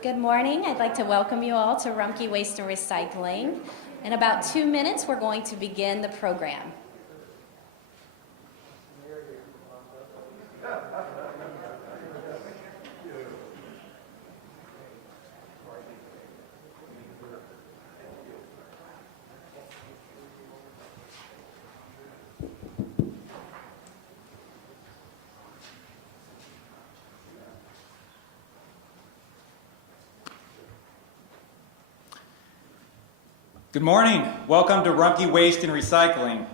Good morning. I'd like to welcome you all to Rumpke Waste and Recycling. In about 2 minutes, we're going to begin the program. Good morning. Welcome to Rumpke Waste and Recycling.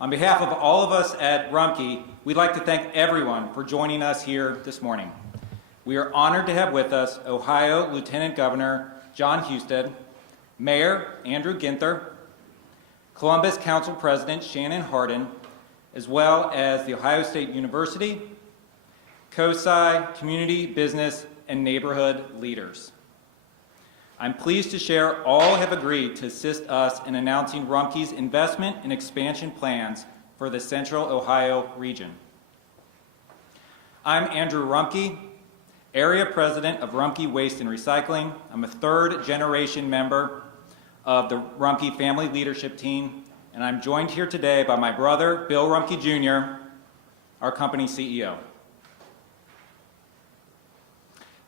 On behalf of all of us at Rumpke, we'd like to thank everyone for joining us here this morning. We are honored to have with us Ohio Lieutenant Governor Jon Husted, Mayor Andrew Ginther, Columbus Council President Shannon Hardin, as well as the Ohio State University, COSI, community, business, and neighborhood leaders. I'm pleased to share all have agreed to assist us in announcing Rumpke's investment and expansion plans for the Central Ohio region. I'm Andrew Rumpke, Area President of Rumpke Waste and Recycling. I'm a third-generation member of the Rumpke Family Leadership Team, and I'm joined here today by my brother, Bill Rumpke Jr., our company CEO.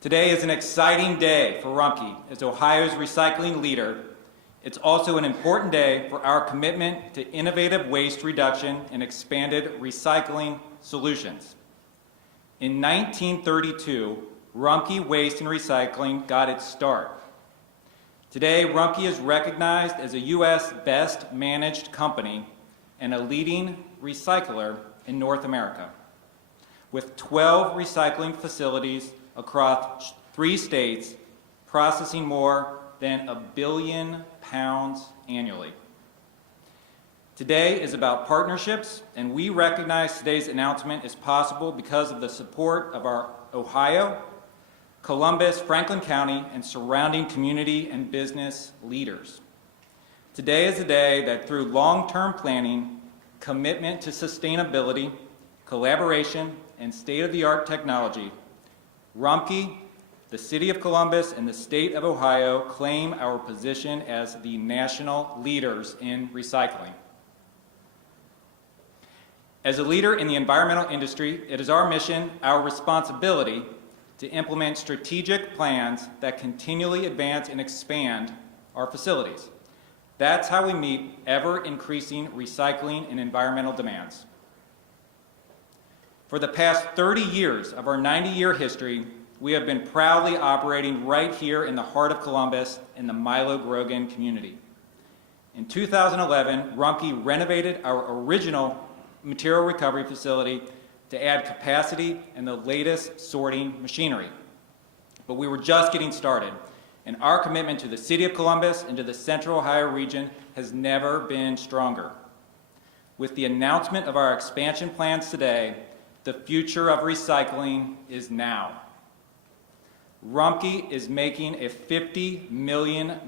Today is an exciting day for Rumpke as Ohio's recycling leader. It's also an important day for our commitment to innovative waste reduction and expanded recycling solutions. In 1932, Rumpke Waste and Recycling got its start. Today, Rumpke is recognized as a U.S. best managed company and a leading recycler in North America, with 12 recycling facilities across 3 states, processing more than 1 billion pounds annually. Today is about partnerships, and we recognize today's announcement is possible because of the support of our Ohio, Columbus, Franklin County, and surrounding community and business leaders. Today is a day that through long-term planning, commitment to sustainability, collaboration, and state-of-the-art technology, Rumpke, the City of Columbus, and the State of Ohio claim our position as the national leaders in recycling. As a leader in the environmental industry, it is our mission, our responsibility, to implement strategic plans that continually advance and expand our facilities. That's how we meet ever-increasing recycling and environmental demands. For the past 30 years of our 90-year history, we have been proudly operating right here in the heart of Columbus in the Milo Grogan community. In 2011, Rumpke renovated our original material recovery facility to add capacity and the latest sorting machinery. But we were just getting started, and our commitment to the City of Columbus and to the Central Ohio region has never been stronger. With the announcement of our expansion plans today, the future of recycling is now. Rumpke is making a $50 million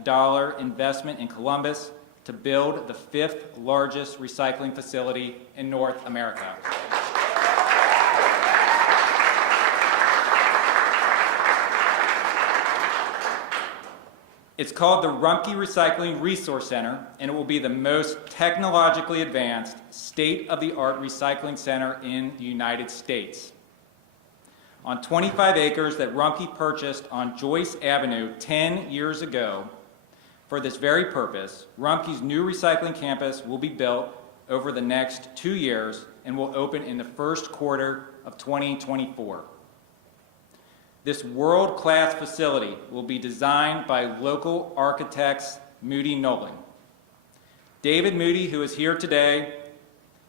investment in Columbus to build the 5th largest recycling facility in North America. It's called the Rumpke Recycling Resource Center, and it will be the most technologically advanced, state-of-the-art recycling center in the United States. On 25 acres that Rumpke purchased on Joyce Avenue 10 years ago, for this very purpose, Rumpke's new recycling campus will be built over the next 2 years and will open in the first quarter of 2024. This world-class facility will be designed by local architects Moody Nolan. David Moody, who is here today,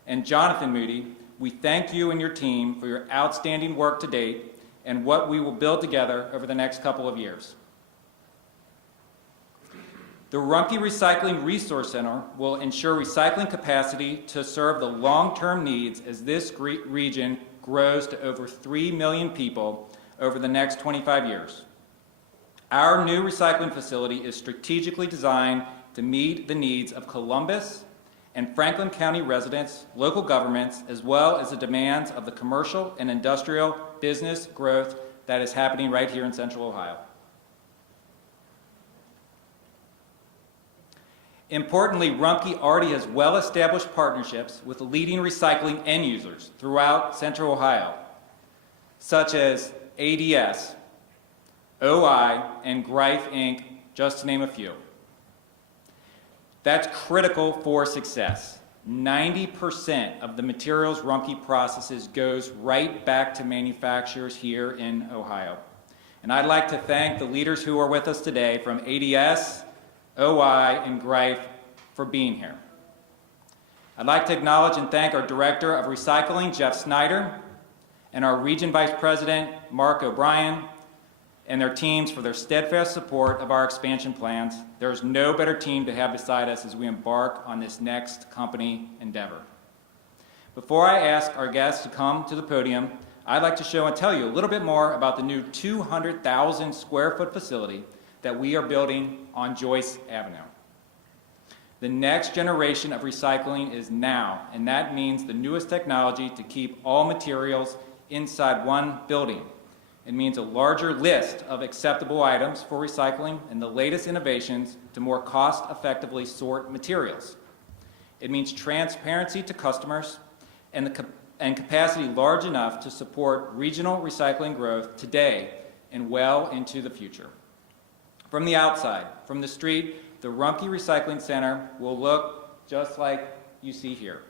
and Jonathan Moody, we thank you and your team for your outstanding work to date and what we will build together over the next couple of years. The Rumpke Recycling Resource Center will ensure recycling capacity to serve the long-term needs as this region grows to over 3 million people over the next 25 years. Our new recycling facility is strategically designed to meet the needs of Columbus and Franklin County residents, local governments, as well as the demands of the commercial and industrial business growth that is happening right here in Central Ohio. Importantly, Rumpke already has well-established partnerships with leading recycling end users throughout Central Ohio, such as ADS, OI, and Greif Inc., just to name a few. That's critical for success. 90% of the materials Rumpke processes goes right back to manufacturers here in Ohio. And I'd like to thank the leaders who are with us today from ADS, OI, and Greif for being here. I'd like to acknowledge and thank our Director of Recycling, Jeff Snyder, and our Region Vice President, Mark O'Brien, and their teams for their steadfast support of our expansion plans. There's no better team to have beside us as we embark on this next company endeavor. Before I ask our guests to come to the podium, I'd like to show and tell you a little bit more about the new 200,000 square foot facility that we are building on Joyce Avenue. The next generation of recycling is now, and that means the newest technology to keep all materials inside one building. It means a larger list of acceptable items for recycling and the latest innovations to more cost-effectively sort materials. It means transparency to customers and capacity large enough to support regional recycling growth today and well into the future. From the outside, from the street, the Rumpke Recycling Center will look just like you see here.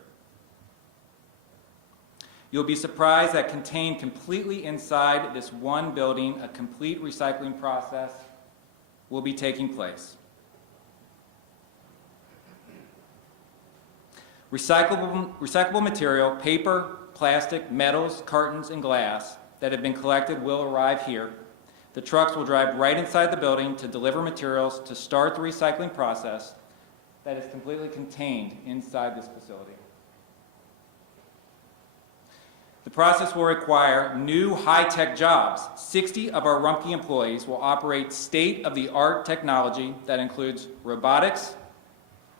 You'll be surprised that contained completely inside this one building, a complete recycling process will be taking place. Recyclable material, paper, plastic, metals, cartons, and glass that have been collected will arrive here. The trucks will drive right inside the building to deliver materials to start the recycling process that is completely contained inside this facility. The process will require new high-tech jobs. 60 of our Rumpke employees will operate state-of-the-art technology that includes robotics,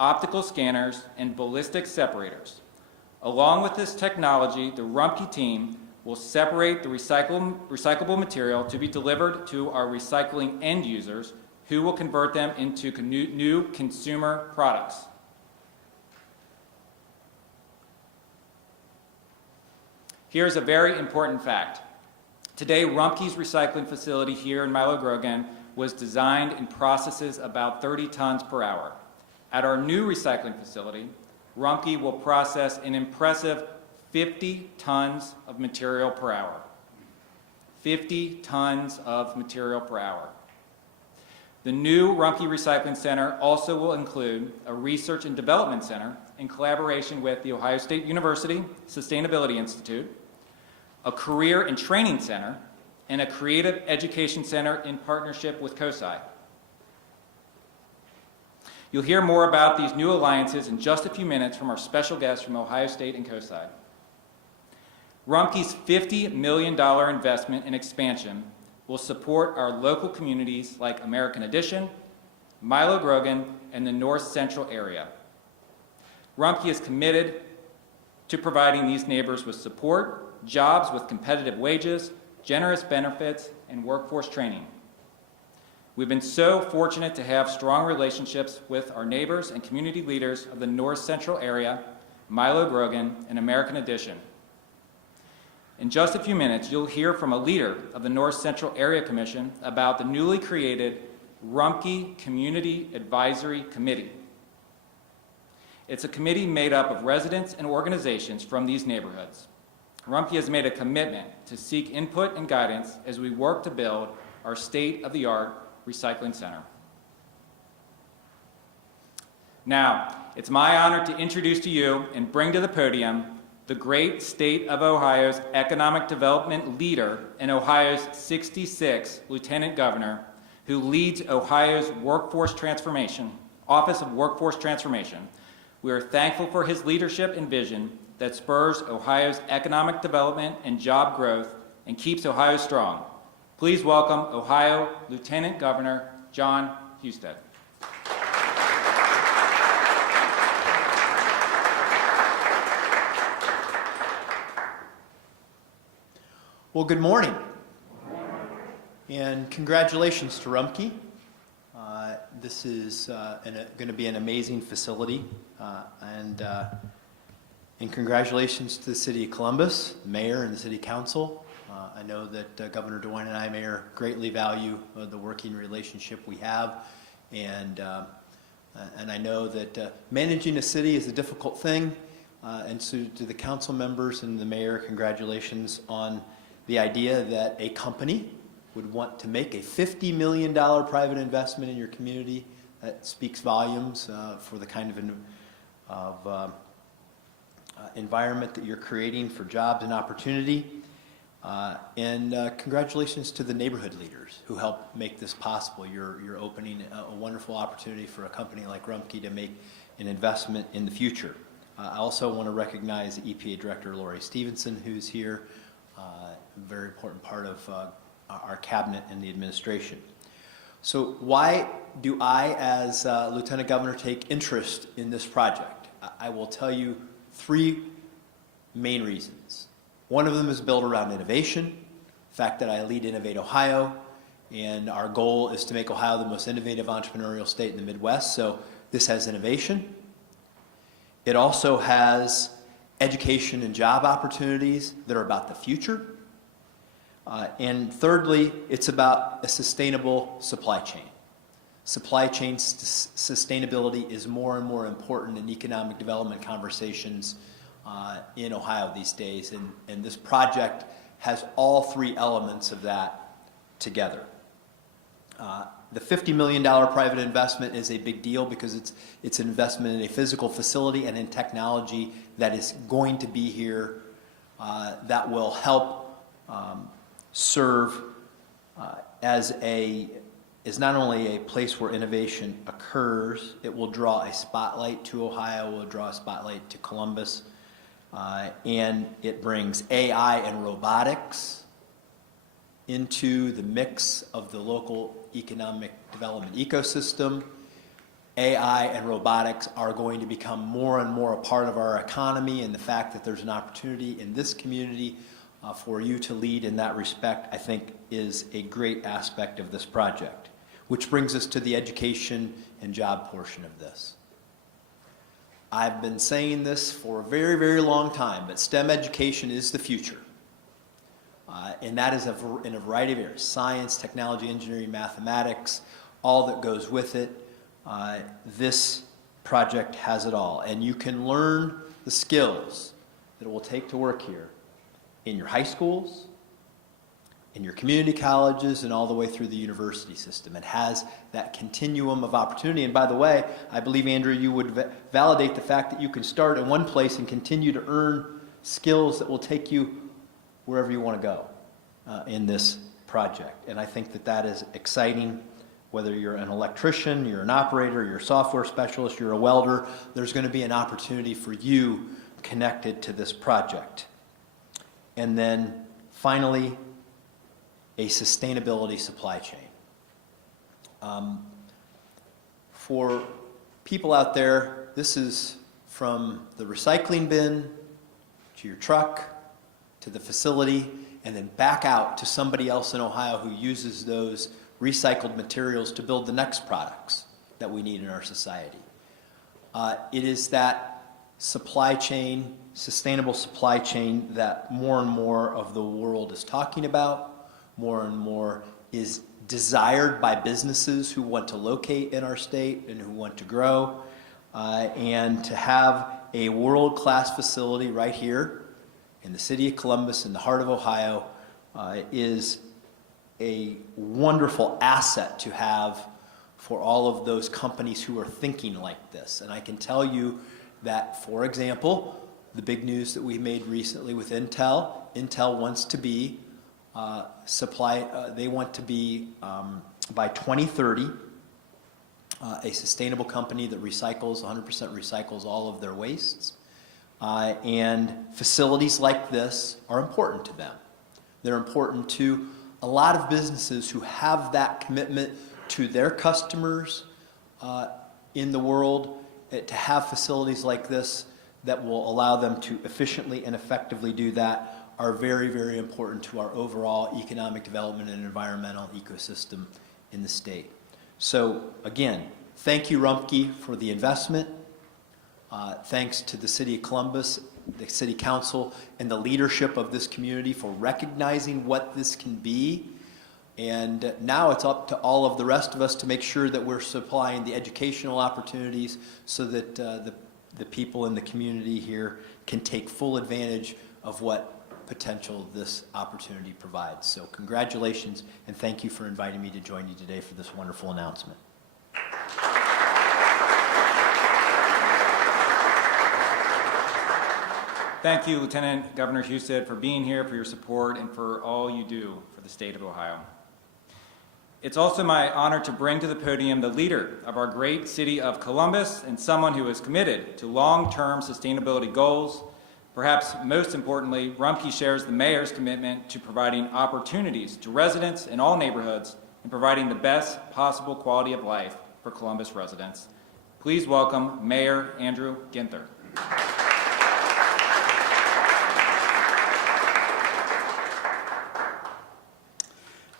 optical scanners, and ballistic separators. Along with this technology, the Rumpke team will separate the recyclable material to be delivered to our recycling end users, who will convert them into new consumer products. Here's a very important fact. Today, Rumpke's recycling facility here in Milo Grogan was designed and processes about 30 tons per hour. At our new recycling facility, Rumpke will process an impressive 50 tons of material per hour. 50 tons of material per hour. The new Rumpke Recycling Center also will include a research and development center in collaboration with the Ohio State University Sustainability Institute, a career and training center, and a creative education center in partnership with COSI. You'll hear more about these new alliances in just a few minutes from our special guests from Ohio State and COSI. Rumpke's $50 million investment in expansion will support our local communities like American Addition, Milo Grogan, and the North Central area. Rumpke is committed to providing these neighbors with support, jobs with competitive wages, generous benefits, and workforce training. We've been so fortunate to have strong relationships with our neighbors and community leaders of the North Central area, Milo Grogan, and American Addition. In just a few minutes, you'll hear from a leader of the North Central Area Commission about the newly created Rumpke Community Advisory Committee. It's a committee made up of residents and organizations from these neighborhoods. Rumpke has made a commitment to seek input and guidance as we work to build our state-of-the-art recycling center. Now, it's my honor to introduce to you and bring to the podium the great state of Ohio's economic development leader and Ohio's 66th Lieutenant Governor, who leads Ohio's Workforce Transformation, Office of Workforce Transformation. We are thankful for his leadership and vision that spurs Ohio's economic development and job growth and keeps Ohio strong. Please welcome Ohio Lieutenant Governor Jon Husted. Well, good morning, and congratulations to Rumpke. This is going to be an amazing facility, and congratulations to the City of Columbus, the Mayor, and the City Council. I know that Governor DeWine and I, Mayor, greatly value the working relationship we have, and I know that managing a city is a difficult thing, and so to the council members and the Mayor, congratulations on the idea that a company would want to make a $50 million private investment in your community. That speaks volumes for the kind of environment that you're creating for jobs and opportunity. And congratulations to the neighborhood leaders who helped make this possible. You're opening a wonderful opportunity for a company like Rumpke to make an investment in the future. I also want to recognize EPA Director Lori Stevenson, who's here, a very important part of our cabinet and the administration. So why do I, as Lieutenant Governor, take interest in this project? I will tell you three main reasons. One of them is built around innovation, the fact that I lead Innovate Ohio, and our goal is to make Ohio the most innovative entrepreneurial state in the Midwest, so this has innovation. It also has education and job opportunities that are about the future. And thirdly, it's about a sustainable supply chain. Supply chain sustainability is more and more important in economic development conversations in Ohio these days, and this project has all three elements of that together. The $50 million private investment is a big deal because it's an investment in a physical facility and in technology that is going to be here that will help serve as not only a place where innovation occurs, it will draw a spotlight to Ohio, will draw a spotlight to Columbus, and it brings AI and robotics into the mix of the local economic development ecosystem. AI and robotics are going to become more and more a part of our economy, and the fact that there's an opportunity in this community for you to lead in that respect, I think, is a great aspect of this project. Which brings us to the education and job portion of this. I've been saying this for a very, very long time, but STEM education is the future. And that is in a variety of areas: science, technology, engineering, mathematics, all that goes with it. This project has it all. And you can learn the skills that it will take to work here in your high schools, in your community colleges, and all the way through the university system. It has that continuum of opportunity. And by the way, I believe, Andrew, you would validate the fact that you can start in one place and continue to earn skills that will take you wherever you want to go in this project. And I think that that is exciting. Whether you're an electrician, you're an operator, you're a software specialist, you're a welder, there's going to be an opportunity for you connected to this project. And then finally, a sustainability supply chain. For people out there, this is from the recycling bin to your truck to the facility, and then back out to somebody else in Ohio who uses those recycled materials to build the next products that we need in our society. It is that supply chain, sustainable supply chain, that more and more of the world is talking about, more and more is desired by businesses who want to locate in our state and who want to grow, and to have a world-class facility right here in the city of Columbus, in the heart of Ohio, is a wonderful asset to have for all of those companies who are thinking like this. And I can tell you that, for example, the big news that we made recently with Intel wants to be they want to be, by 2030, a sustainable company that recycles, 100% recycles all of their wastes. And facilities like this are important to them. They're important to a lot of businesses who have that commitment to their customers in the world, to have facilities like this that will allow them to efficiently and effectively do that, are very, very important to our overall economic development and environmental ecosystem in the state. So again, thank you, Rumpke, for the investment. Thanks to the City of Columbus, the City Council, and the leadership of this community for recognizing what this can be. And now it's up to all of the rest of us to make sure that we're supplying the educational opportunities so that the people in the community here can take full advantage of what potential this opportunity provides. So congratulations, and thank you for inviting me to join you today for this wonderful announcement. Thank you, Lieutenant Governor Husted, for being here, for your support, and for all you do for the state of Ohio. It's also my honor to bring to the podium the leader of our great city of Columbus and someone who is committed to long-term sustainability goals. Perhaps most importantly, Rumpke shares the mayor's commitment to providing opportunities to residents in all neighborhoods and providing the best possible quality of life for Columbus residents. Please welcome Mayor Andrew Ginther.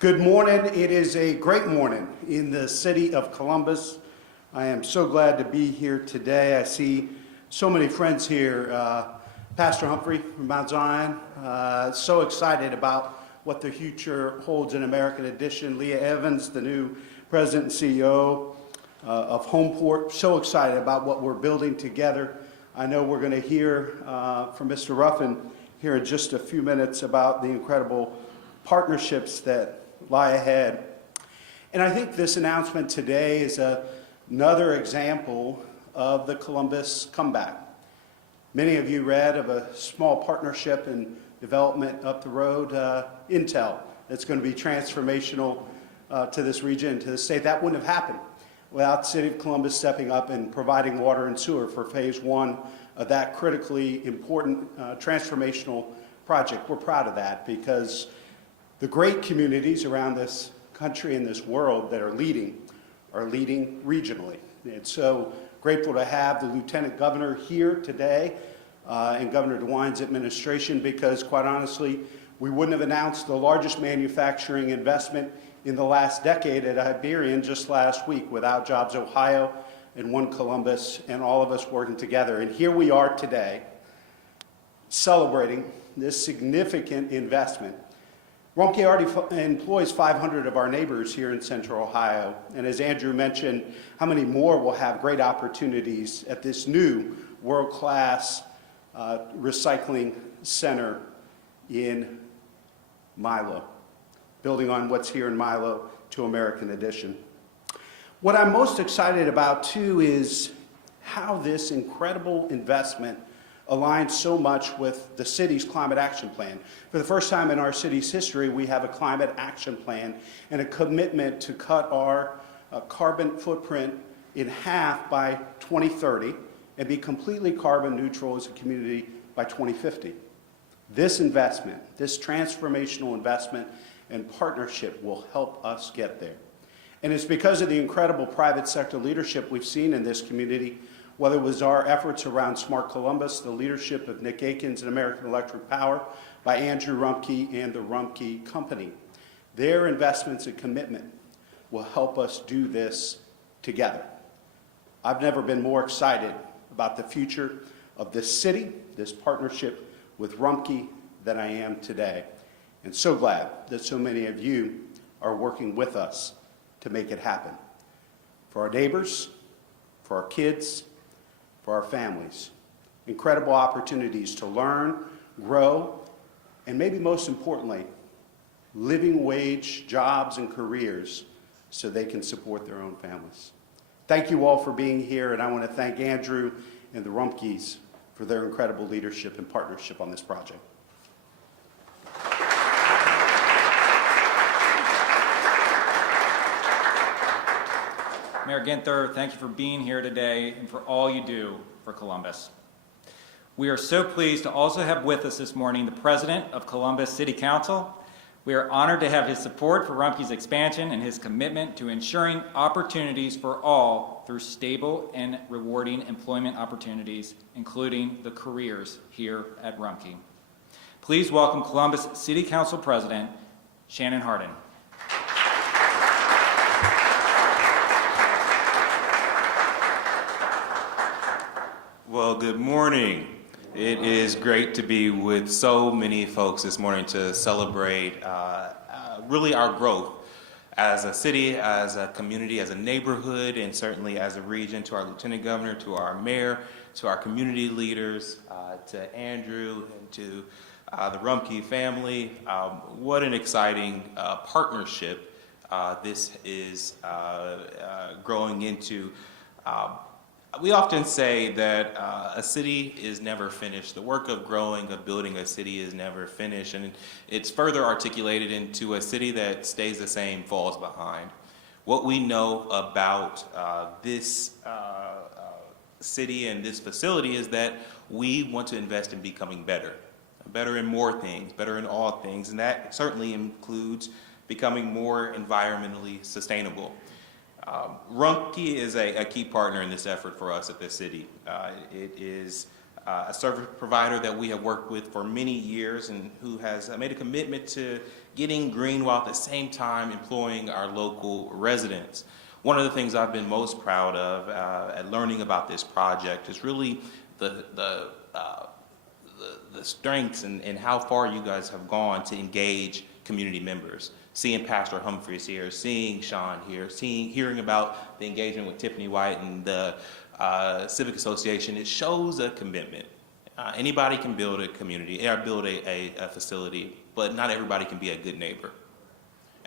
Good morning. It is a great morning in the city of Columbus. I am so glad to be here today. I see so many friends here. Pastor Humphrey from Mount Zion, so excited about what the future holds in American Edition. Leah Evans, the new president and CEO of Homeport, so excited about what we're building together. I know we're going to hear from Mr. Ruffin here in just a few minutes about the incredible partnerships that lie ahead. And I think this announcement today is another example of the Columbus comeback. Many of you read of a small partnership and development up the road, Intel, that's going to be transformational to this region, to the state. That wouldn't have happened without the City of Columbus stepping up and providing water and sewer for phase one of that critically important transformational project. We're proud of that because the great communities around this country and this world that are leading regionally. It's so grateful to have the Lieutenant Governor here today and Governor DeWine's administration because, quite honestly, we wouldn't have announced the largest manufacturing investment in the last decade at Iberian just last week without Jobs Ohio and One Columbus and all of us working together. And here we are today celebrating this significant investment. Rumpke already employs 500 of our neighbors here in Central Ohio, and as Andrew mentioned, how many more will have great opportunities at this new world-class recycling center in Milo, building on what's here in Milo to American Edition. What I'm most excited about, too, is how this incredible investment aligns so much with the city's climate action plan. For the first time in our city's history, we have a climate action plan and a commitment to cut our carbon footprint in half by 2030 and be completely carbon neutral as a community by 2050. This investment, this transformational investment and partnership will help us get there. And it's because of the incredible private sector leadership we've seen in this community, whether it was our efforts around Smart Columbus, the leadership of Nick Akins and American Electric Power, by Andrew Rumpke and the Rumpke Company. Their investments and commitment will help us do this together. I've never been more excited about the future of this city, this partnership with Rumpke, than I am today. And so glad that so many of you are working with us to make it happen. For our neighbors, for our kids, for our families. Incredible opportunities to learn, grow, and maybe most importantly, living wage jobs and careers so they can support their own families. Thank you all for being here, and I want to thank Andrew and the Rumpkes for their incredible leadership and partnership on this project. Mayor Ginther, thank you for being here today and for all you do for Columbus. We are so pleased to also have with us this morning the President of Columbus City Council. We are honored to have his support for Rumpke's expansion and his commitment to ensuring opportunities for all through stable and rewarding employment opportunities, including the careers here at Rumpke. Please welcome Columbus City Council President Shannon Hardin. Well, good morning. It is great to be with so many folks this morning to celebrate really our growth as a city, as a community, as a neighborhood, and certainly as a region, to our Lieutenant Governor, to our mayor, to our community leaders, to Andrew, and to the Rumpke family. What an exciting partnership this is growing into. We often say that a city is never finished. The work of growing, of building a city is never finished. And it's further articulated into a city that stays the same, falls behind. What we know about this city and this facility is that we want to invest in becoming better. Better in more things, better in all things. And that certainly includes becoming more environmentally sustainable. Rumpke is a key partner in this effort for us at this city. It is a service provider that we have worked with for many years and who has made a commitment to getting green while at the same time employing our local residents. One of the things I've been most proud of at learning about this project is really the strengths and how far you guys have gone to engage community members. Seeing Pastor Humphreys here, seeing Sean here, hearing about the engagement with Tiffany White and the Civic Association, it shows a commitment. Anybody can build a community, or build a facility, but not everybody can be a good neighbor.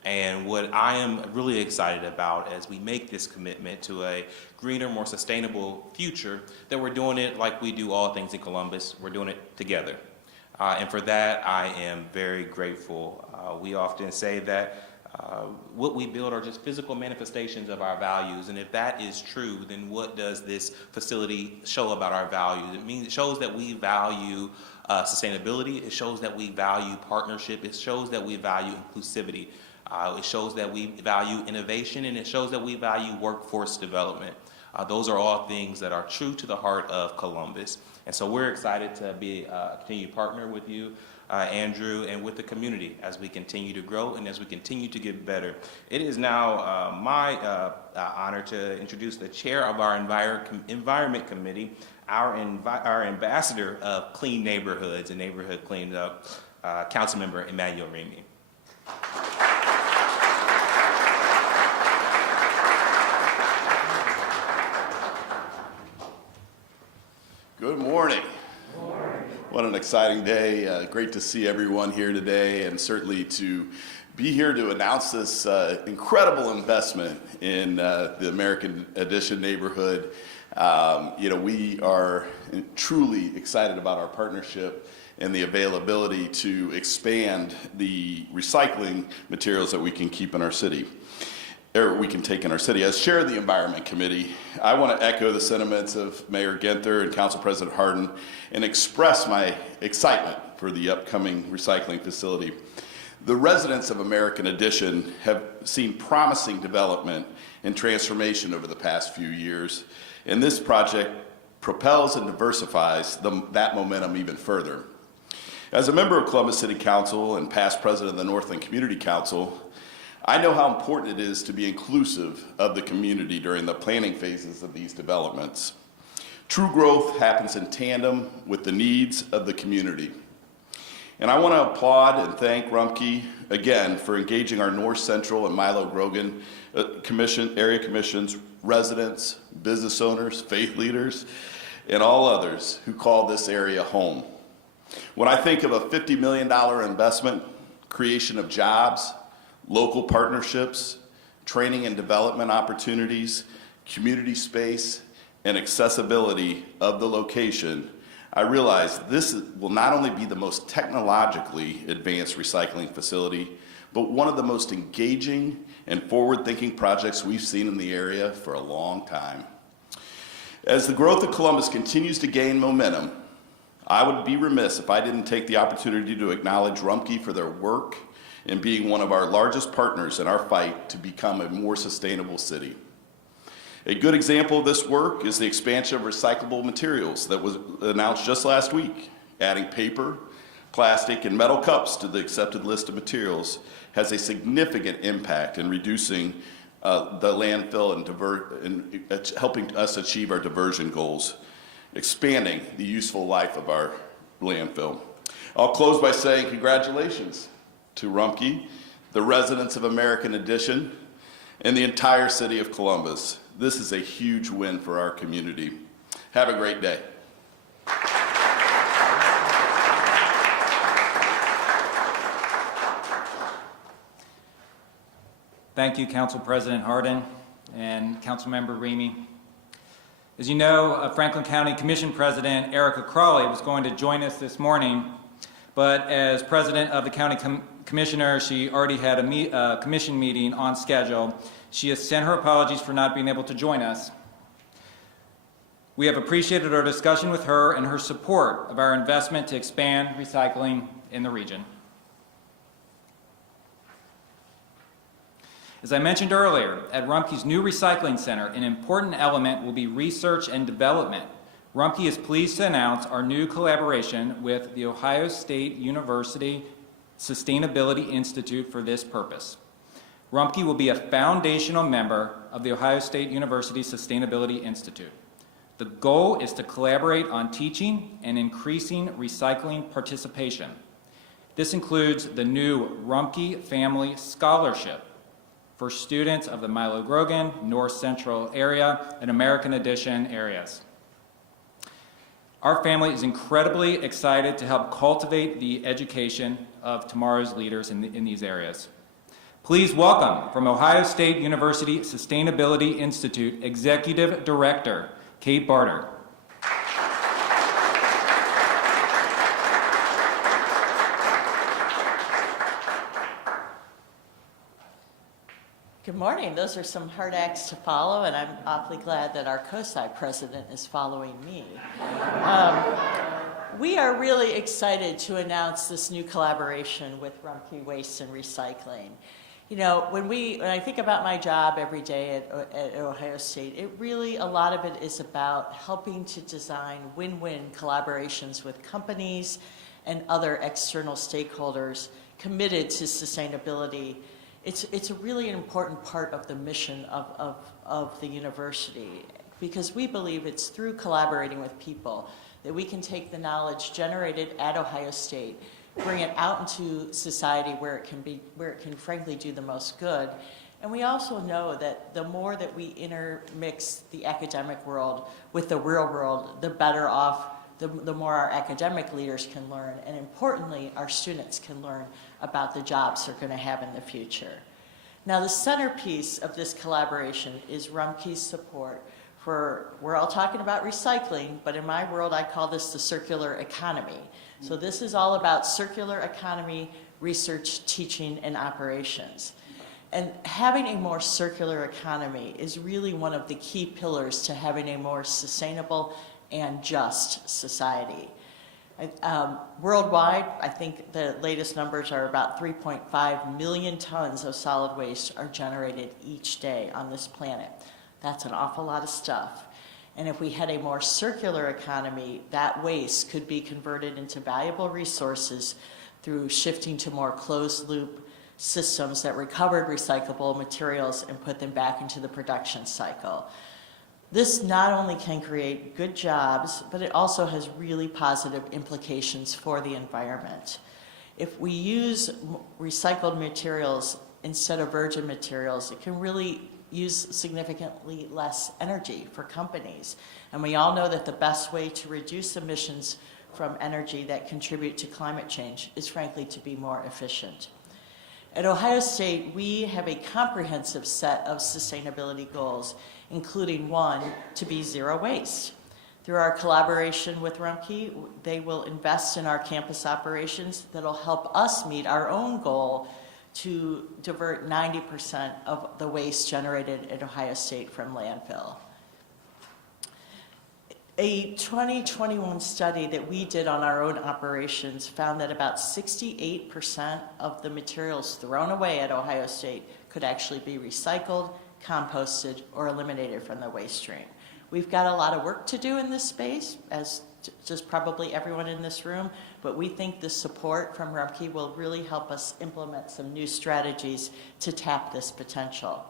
And what I am really excited about as we make this commitment to a greener, more sustainable future, that we're doing it like we do all things in Columbus. We're doing it together. And for that, I am very grateful. We often say that what we build are just physical manifestations of our values. And if that is true, then what does this facility show about our values? It shows that we value sustainability. It shows that we value partnership. It shows that we value inclusivity. It shows that we value innovation, and it shows that we value workforce development. Those are all things that are true to the heart of Columbus. And so we're excited to be a continued partner with you, Andrew, and with the community as we continue to grow and as we continue to get better. It is now my honor to introduce the chair of our Environment Committee, our ambassador of clean neighborhoods and neighborhood cleaned up, Councilmember Emmanuel Remy. Good morning. Good morning. What an exciting day. Great to see everyone here today, and certainly to be here to announce this incredible investment in the American Addition neighborhood. We are truly excited about our partnership and the availability to expand the recycling materials that we can keep in our city, or we can take in our city. As chair of the Environment Committee, I want to echo the sentiments of Mayor Ginther and Council President Hardin and express my excitement for the upcoming recycling facility. The residents of American Addition have seen promising development and transformation over the past few years, and this project propels and diversifies that momentum even further. As a member of Columbus City Council and past president of the Northland Community Council, I know how important it is to be inclusive of the community during the planning phases of these developments. True growth happens in tandem with the needs of the community. And I want to applaud and thank Rumpke again for engaging our North Central and Milo Grogan area commissions, residents, business owners, faith leaders, and all others who call this area home. When I think of a $50 million investment, creation of jobs, local partnerships, training and development opportunities, community space, and accessibility of the location, I realize this will not only be the most technologically advanced recycling facility, but one of the most engaging and forward-thinking projects we've seen in the area for a long time. As the growth of Columbus continues to gain momentum, I would be remiss if I didn't take the opportunity to acknowledge Rumpke for their work in being one of our largest partners in our fight to become a more sustainable city. A good example of this work is the expansion of recyclable materials that was announced just last week. Adding paper, plastic, and metal cups to the accepted list of materials has a significant impact in reducing the landfill and helping us achieve our diversion goals. expanding the useful life of our landfill. I'll close by saying congratulations to Rumpke, the residents of American Addition, and the entire city of Columbus. This is a huge win for our community. Have a great day. Thank you, Council President Hardin and Councilmember Remy. As you know, Franklin County Commission President Erica Crawley was going to join us this morning, but as President of the County Commissioner, she already had a commission meeting on schedule. She has sent her apologies for not being able to join us. We have appreciated our discussion with her and her support of our investment to expand recycling in the region. As I mentioned earlier, at Rumpke's new recycling center, an important element will be research and development. Rumpke is pleased to announce our new collaboration with the Ohio State University Sustainability Institute for this purpose. Rumpke will be a foundational member of the Ohio State University Sustainability Institute. The goal is to collaborate on teaching and increasing recycling participation. This includes the new Rumpke Family Scholarship for students of the Milo Grogan, North Central area, and American Addition areas. Our family is incredibly excited to help cultivate the education of tomorrow's leaders in these areas. Please welcome from Ohio State University Sustainability Institute Executive Director, Kate Barter. Good morning. Those are some hard acts to follow, and I'm awfully glad that our COSI president is following me. We are really excited to announce this new collaboration with Rumpke Waste and Recycling. You know, when I think about my job every day at Ohio State, a lot of it is about helping to design win-win collaborations with companies and other external stakeholders committed to sustainability. It's a really important part of the mission of the university, because we believe it's through collaborating with people that we can take the knowledge generated at Ohio State, bring it out into society where it can frankly do the most good. And we also know that the more that we intermix the academic world with the real world, the better off, the more our academic leaders can learn, and importantly, our students can learn about the jobs they're going to have in the future. Now, the centerpiece of this collaboration is Rumpke's support for, we're all talking about recycling, but in my world, I call this the circular economy. So this is all about circular economy, research, teaching, and operations. And having a more circular economy is really one of the key pillars to having a more sustainable and just society. Worldwide, I think the latest numbers are about 3.5 million tons of solid waste are generated each day on this planet. That's an awful lot of stuff. And if we had a more circular economy, that waste could be converted into valuable resources through shifting to more closed-loop systems that recovered recyclable materials and put them back into the production cycle. This not only can create good jobs, but it also has really positive implications for the environment. If we use recycled materials instead of virgin materials, it can really use significantly less energy for companies. And we all know that the best way to reduce emissions from energy that contribute to climate change is frankly to be more efficient. At Ohio State, we have a comprehensive set of sustainability goals, including one, to be zero waste. Through our collaboration with Rumpke, they will invest in our campus operations that'll help us meet our own goal to divert 90% of the waste generated at Ohio State from landfill. A 2021 study that we did on our own operations found that about 68% of the materials thrown away at Ohio State could actually be recycled, composted, or eliminated from the waste stream. We've got a lot of work to do in this space, as just probably everyone in this room, but we think the support from Rumpke will really help us implement some new strategies to tap this potential.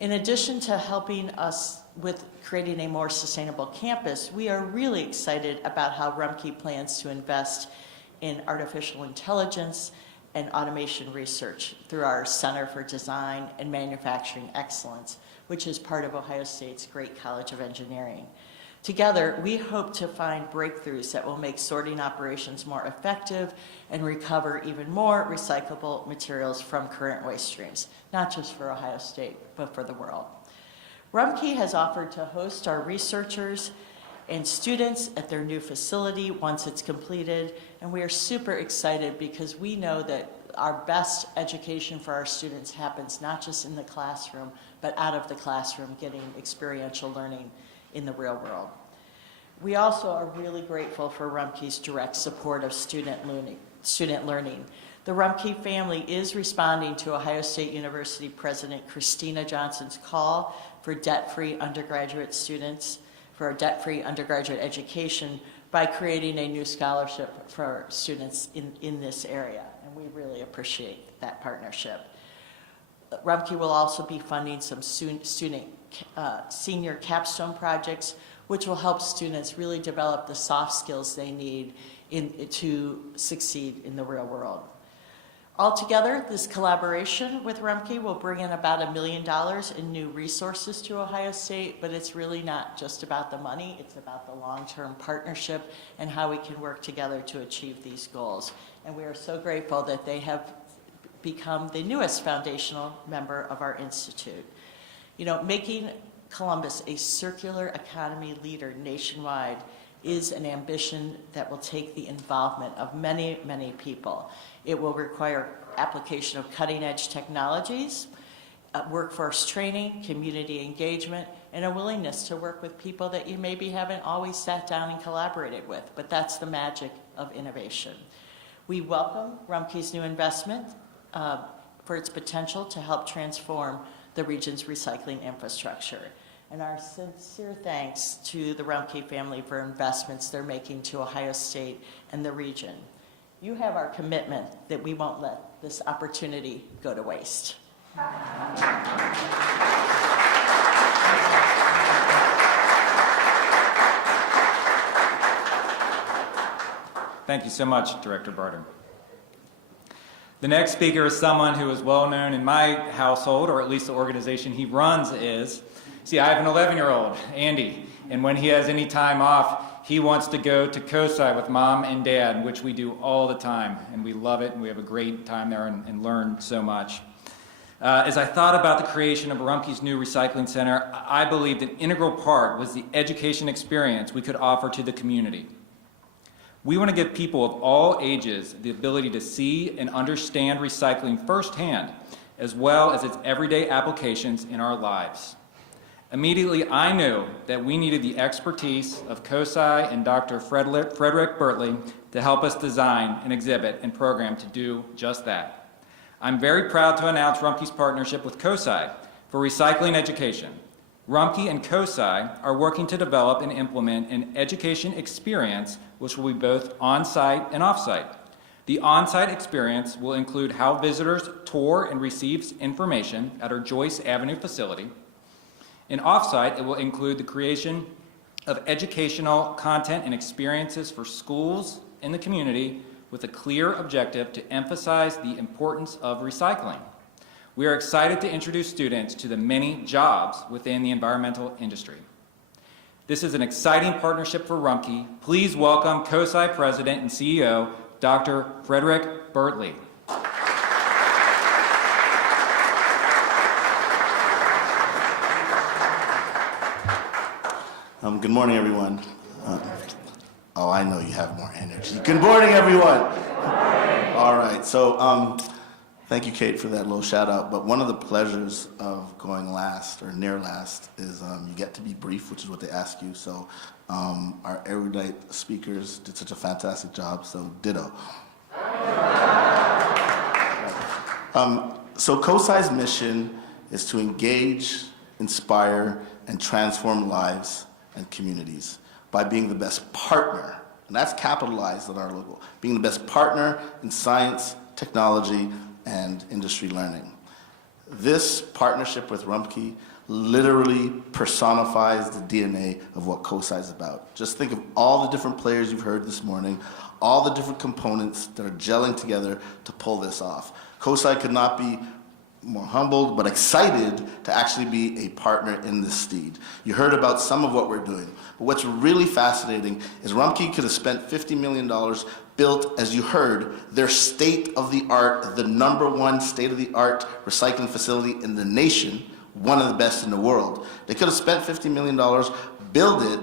In addition to helping us with creating a more sustainable campus, we are really excited about how Rumpke plans to invest in artificial intelligence and automation research through our Center for Design and Manufacturing Excellence, which is part of Ohio State's Great College of Engineering. Together, we hope to find breakthroughs that will make sorting operations more effective and recover even more recyclable materials from current waste streams, not just for Ohio State, but for the world. Rumpke has offered to host our researchers and students at their new facility once it's completed, and we are super excited because we know that our best education for our students happens not just in the classroom, but out of the classroom, getting experiential learning in the real world. We also are really grateful for Rumpke's direct support of student learning. The Rumpke family is responding to Ohio State University President Christina Johnson's call for debt-free undergraduate students, for a debt-free undergraduate education by creating a new scholarship for students in this area, and we really appreciate that partnership. Rumpke will also be funding some senior capstone projects, which will help students really develop the soft skills they need to succeed in the real world. Altogether, this collaboration with Rumpke will bring in about $1 million in new resources to Ohio State, but it's really not just about the money, it's about the long-term partnership and how we can work together to achieve these goals. And we are so grateful that they have become the newest foundational member of our institute. You know, making Columbus a circular economy leader nationwide is an ambition that will take the involvement of many, many people. It will require application of cutting-edge technologies, workforce training, community engagement, and a willingness to work with people that you maybe haven't always sat down and collaborated with, but that's the magic of innovation. We welcome Rumpke's new investment for its potential to help transform the region's recycling infrastructure. And our sincere thanks to the Rumpke family for investments they're making to Ohio State and the region. You have our commitment that we won't let this opportunity go to waste. Thank you so much, Director Barter. The next speaker is someone who is well known in my household, or at least the organization he runs is. See, I have an 11-year-old, Andy, and when he has any time off, he wants to go to COSI with Mom and Dad, which we do all the time, and we love it, and we have a great time there and learn so much. As I thought about the creation of Rumpke's new recycling center, I believed an integral part was the education experience we could offer to the community. We want to give people of all ages the ability to see and understand recycling firsthand, as well as its everyday applications in our lives. Immediately, I knew that we needed the expertise of COSI and Dr. Frederick Bertley to help us design an exhibit and program to do just that. I'm very proud to announce Rumpke's partnership with COSI for recycling education. Rumpke and COSI are working to develop and implement an education experience which will be both on-site and off-site. The on-site experience will include how visitors tour and receive information at our Joyce Avenue facility. And off-site, it will include the creation of educational content and experiences for schools in the community with a clear objective to emphasize the importance of recycling. We are excited to introduce students to the many jobs within the environmental industry. This is an exciting partnership for Rumpke. Please welcome COSI President and CEO, Dr. Frederick Bertley. Good morning, everyone. I know you have more energy. Good morning, everyone. All right, so thank you, Kate, for that little shout out. But one of the pleasures of going last or near last is you get to be brief, which is what they ask you. So our erudite speakers did such a fantastic job, so ditto. So COSI's mission is to engage, inspire, and transform lives and communities by being the best partner, and that's capitalized on our logo, being the best partner in science, technology, and industry learning. This partnership with Rumpke literally personifies the DNA of what COSI is about. Just think of all the different players you've heard this morning, all the different components that are gelling together to pull this off. COSI could not be more humbled, but excited to actually be a partner in this steed. You heard about some of what we're doing, but what's really fascinating is Rumpke could have spent $50 million, built, as you heard, their state-of-the-art, the #1 state-of-the-art recycling facility in the nation, one of the best in the world. They could have spent $50 million, build it,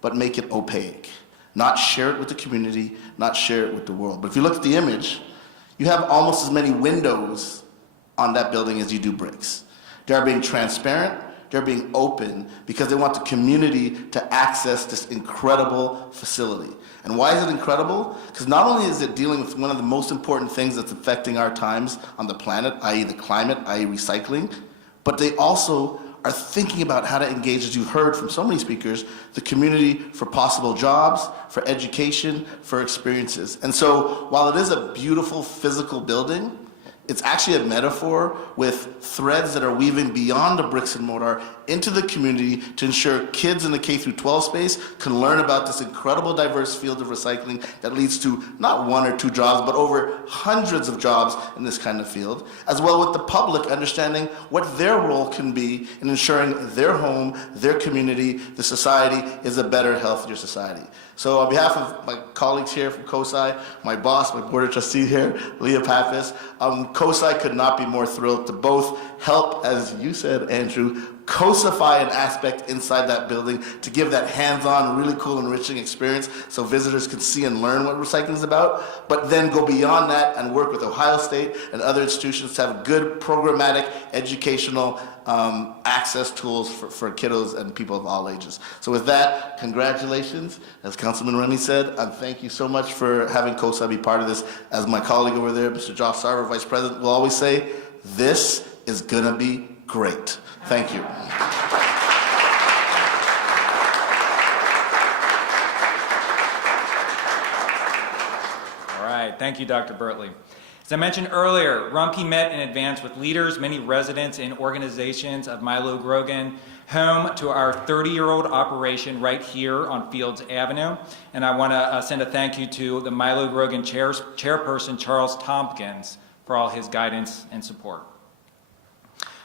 but make it opaque. Not share it with the community, not share it with the world. But if you look at the image, you have almost as many windows on that building as you do bricks. They're being transparent, they're being open, because they want the community to access this incredible facility. And why is it incredible? Because not only is it dealing with one of the most important things that's affecting our times on the planet, i.e. the climate, i.e. recycling, but they also are thinking about how to engage, as you heard from so many speakers, the community for possible jobs, for education, for experiences. And so while it is a beautiful physical building, it's actually a metaphor with threads that are weaving beyond the bricks and mortar into the community to ensure kids in the K-12 space can learn about this incredible diverse field of recycling that leads to not 1 or 2 jobs, but over hundreds of jobs in this kind of field, as well with the public understanding what their role can be in ensuring their home, their community, the society is a better, healthier society. So on behalf of my colleagues here from COSI, my boss, my board of trustees here, Leah Pappas, COSI could not be more thrilled to both help, as you said, Andrew, cosify an aspect inside that building to give that hands-on, really cool, enriching experience so visitors can see and learn what recycling is about, but then go beyond that and work with Ohio State and other institutions to have good programmatic educational access tools for kiddos and people of all ages. So with that, congratulations, as Councilman Remy said, and thank you so much for having COSI be part of this. As my colleague over there, Mr. Josh Sarver, Vice President, will always say, this is gonna be great. Thank you. All right, thank you, Dr. Bertley. As I mentioned earlier, Rumpke met in advance with leaders, many residents and organizations of Milo Grogan, home to our 30-year-old operation right here on Fields Avenue. And I want to send a thank you to the Milo Grogan chairperson, Charles Tompkins, for all his guidance and support.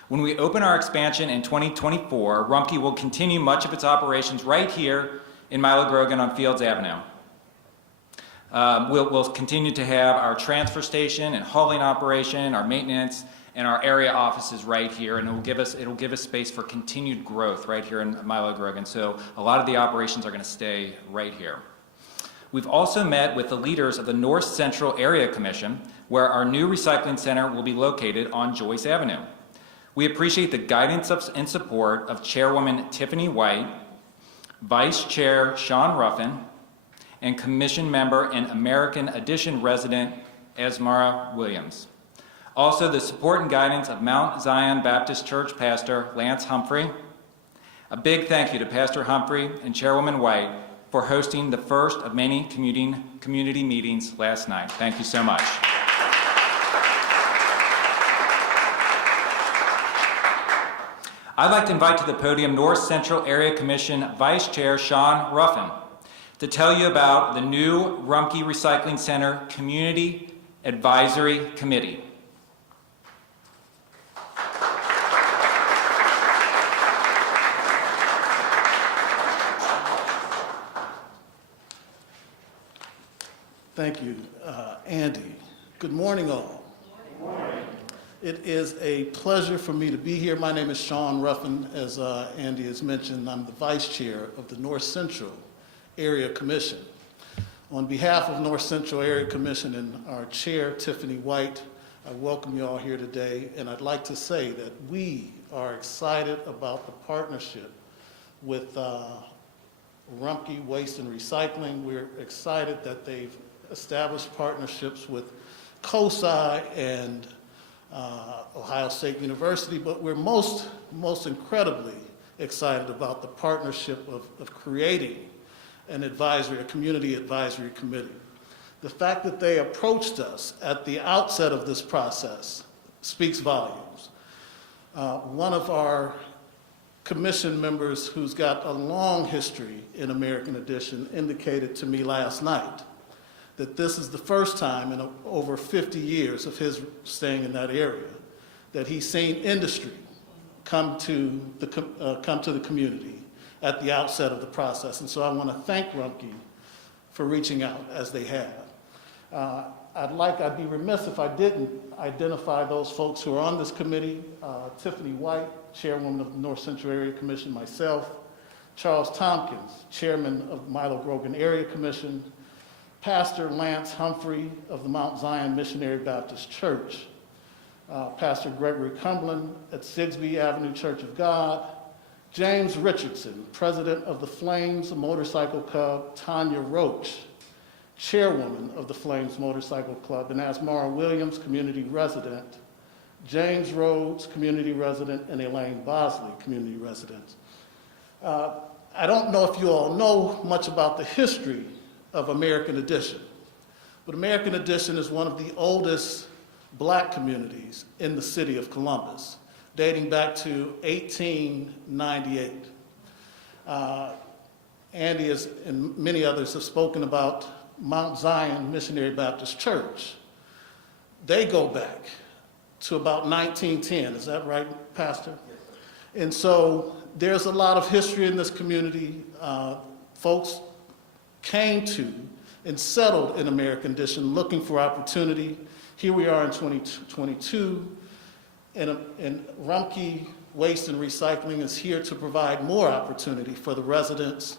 When we open our expansion in 2024, Rumpke will continue much of its operations right here in Milo Grogan on Fields Avenue. We'll continue to have our transfer station and hauling operation, our maintenance, and our area offices right here, and it'll give us space for continued growth right here in Milo Grogan. So a lot of the operations are going to stay right here. We've also met with the leaders of the North Central Area Commission, where our new recycling center will be located on Joyce Avenue. We appreciate the guidance and support of Chairwoman Tiffany White, Vice Chair Sean Ruffin, and Commission member and American Addition resident Esmara Williams. Also, the support and guidance of Mount Zion Baptist Church Pastor Lance Humphrey. A big thank you to Pastor Humphrey and Chairwoman White for hosting the first of many community meetings last night. Thank you so much. I'd like to invite to the podium North Central Area Commission Vice Chair Sean Ruffin to tell you about the new Rumpke Recycling Center Community Advisory Committee. Thank you, Andy. Good morning, all. Good morning. It is a pleasure for me to be here. My name is Sean Ruffin. As Andy has mentioned, I'm the Vice Chair of the North Central Area Commission. On behalf of North Central Area Commission and our Chair, Tiffany White, I welcome you all here today, and I'd like to say that we are excited about the partnership with Rumpke Waste and Recycling. We're excited that they've established partnerships with COSI and Ohio State University, but we're most incredibly excited about the partnership of creating a community advisory committee. The fact that they approached us at the outset of this process speaks volumes. One of our commission members who's got a long history in American Addition indicated to me last night that this is the first time in over 50 years of his staying in that area that he's seen industry come to the community at the outset of the process. And so I want to thank Rumpke for reaching out as they have. I'd be remiss if I didn't identify those folks who are on this committee. Tiffany White, Chairwoman of the North Central Area Commission, myself, Charles Tompkins, Chairman of the Milo Grogan Area Commission, Pastor Lance Humphrey of the Mount Zion Missionary Baptist Church, Pastor Gregory Cumberland at Sigsbee Avenue Church of God, James Richardson, President of the Flames Motorcycle Club, Tanya Roach, Chairwoman of the Flames Motorcycle Club, and Asmara Williams, Community Resident, James Rhodes, Community Resident, and Elaine Bosley, Community Resident. I don't know if you all know much about the history of American Addition, but American Addition is one of the oldest black communities in the city of Columbus, dating back to 1898. Andy and many others have spoken about Mount Zion Missionary Baptist Church. They go back to about 1910, is that right, Pastor? And so there's a lot of history in this community. Folks came to and settled in American Addition looking for opportunity. Here we are in 2022, and Rumpke Waste and Recycling is here to provide more opportunity for the residents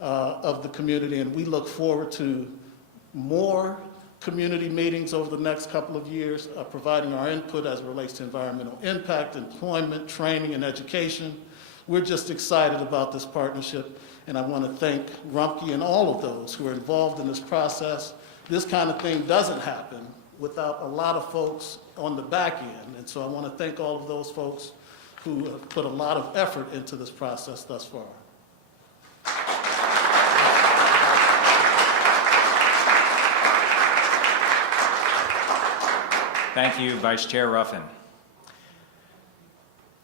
of the community, and we look forward to more community meetings over the next couple of years, providing our input as it relates to environmental impact, employment, training, and education. We're just excited about this partnership, and I want to thank Rumpke and all of those who are involved in this process. This kind of thing doesn't happen without a lot of folks on the back end, and so I want to thank all of those folks who have put a lot of effort into this process thus far. Thank you, Vice Chair Ruffin.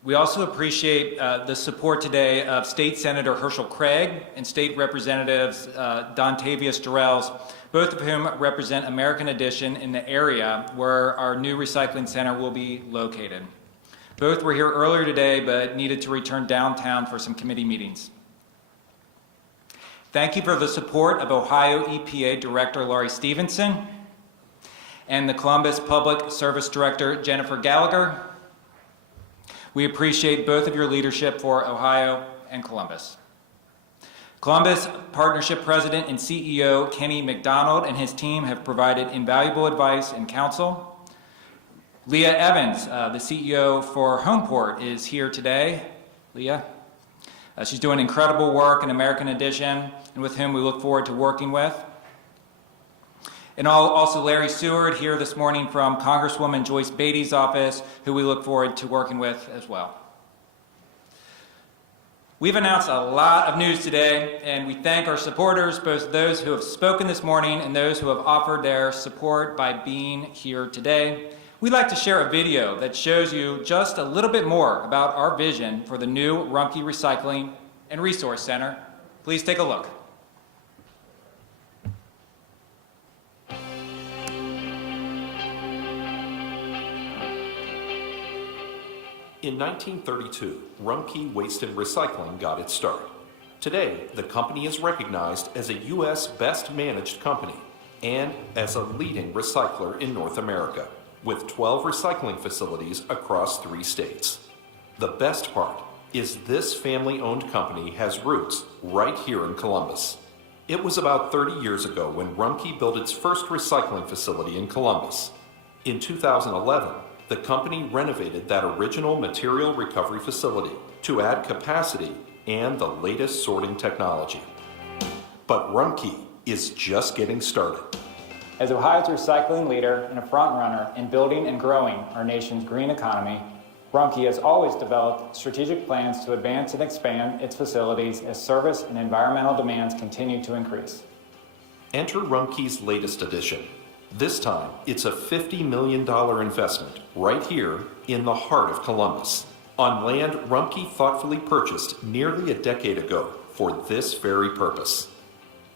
We also appreciate the support today of State Senator Herschel Craig and State Representatives Dontavius Durrells, both of whom represent American Addition in the area where our new recycling center will be located. Both were here earlier today but needed to return downtown for some committee meetings. Thank you for the support of Ohio EPA Director Laurie Stevenson and the Columbus Public Service Director Jennifer Gallagher. We appreciate both of your leadership for Ohio and Columbus. Columbus Partnership President and CEO Kenny McDonald and his team have provided invaluable advice and counsel. Leah Evans, the CEO for Homeport, is here today. Leah. She's doing incredible work in American Addition and with whom we look forward to working with. And also Larry Seward here this morning from Congresswoman Joyce Beatty's office, who we look forward to working with as well. We've announced a lot of news today, and we thank our supporters, both those who have spoken this morning and those who have offered their support by being here today. We'd like to share a video that shows you just a little bit more about our vision for the new Rumpke Recycling and Resource Center. Please take a look. In 1932, Rumpke Waste and Recycling got its start. Today, the company is recognized as a U.S. Best Managed Company and as a leading recycler in North America, with 12 recycling facilities across 3 states. The best part is this family-owned company has roots right here in Columbus. It was about 30 years ago when Rumpke built its first recycling facility in Columbus. In 2011, the company renovated that original material recovery facility to add capacity and the latest sorting technology. But Rumpke is just getting started. As Ohio's recycling leader and a frontrunner in building and growing our nation's green economy, Rumpke has always developed strategic plans to advance and expand its facilities as service and environmental demands continue to increase. Enter Rumpke's latest addition. This time, it's a $50 million investment right here in the heart of Columbus. on land Rumpke thoughtfully purchased nearly a decade ago for this very purpose.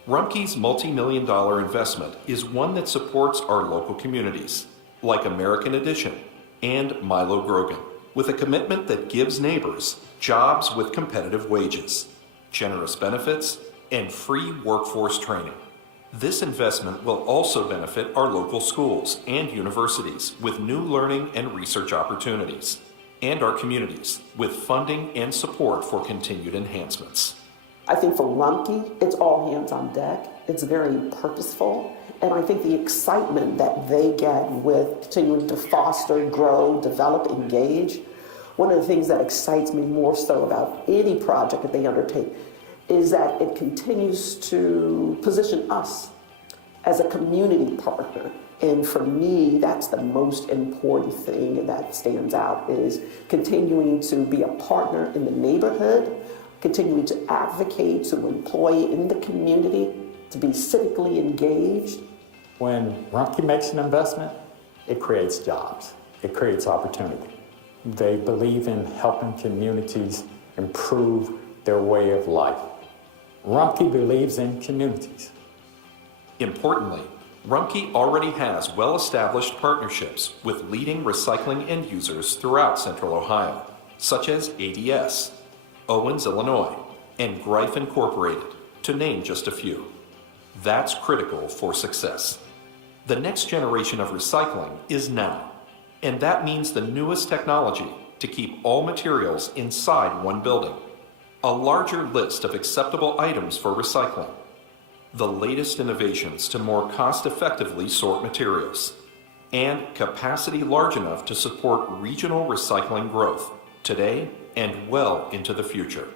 Rumpke's multi-million-dollar investment is one that supports our local communities, like American Addition and Milo Grogan, with a commitment that gives neighbors jobs with competitive wages, generous benefits, and free workforce training. This investment will also benefit our local schools and universities with new learning and research opportunities, and our communities with funding and support for continued enhancements. I think for Rumpke, it's all hands on deck. It's very purposeful. And I think the excitement that they get with continuing to foster, grow, develop, engage, one of the things that excites me more so about any project that they undertake is that it continues to position us as a community partner. And for me, that's the most important thing that stands out, is continuing to be a partner in the neighborhood, continuing to advocate, to employ in the community, to be civically engaged. When Rumpke makes an investment, it creates jobs. It creates opportunity. They believe in helping communities improve their way of life. Rumpke believes in communities. Importantly, Rumpke already has well-established partnerships with leading recycling end users throughout Central Ohio, such as ADS, Owens, Illinois, and Greif Incorporated, to name just a few. That's critical for success. The next generation of recycling is now, and that means the newest technology to keep all materials inside one building, a larger list of acceptable items for recycling, the latest innovations to more cost-effectively sort materials, and capacity large enough to support regional recycling growth today and well into the future.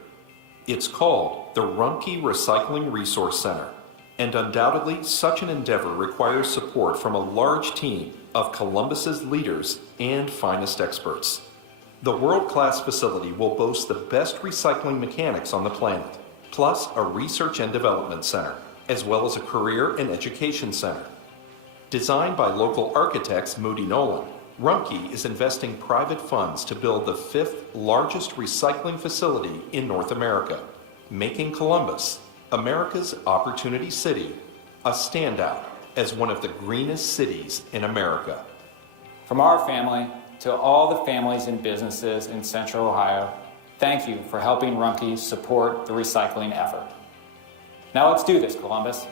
It's called the Rumpke Recycling Resource Center, and undoubtedly such an endeavor requires support from a large team of Columbus's leaders and finest experts. The world-class facility will boast the best recycling mechanics on the planet, plus a research and development center, as well as a career and education center. Designed by local architects Moody Nolan, Rumpke is investing private funds to build the 5th largest recycling facility in North America, making Columbus, America's Opportunity City, a standout as one of the greenest cities in America. From our family to all the families and businesses in Central Ohio, thank you for helping Rumpke support the recycling effort. Now let's do this, Columbus.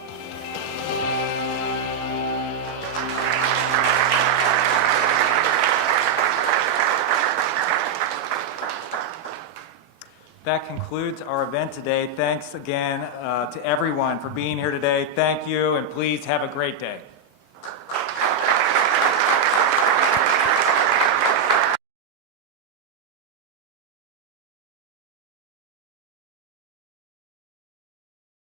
That concludes our event today. Thanks again to everyone for being here today. Thank you, and please have a great day.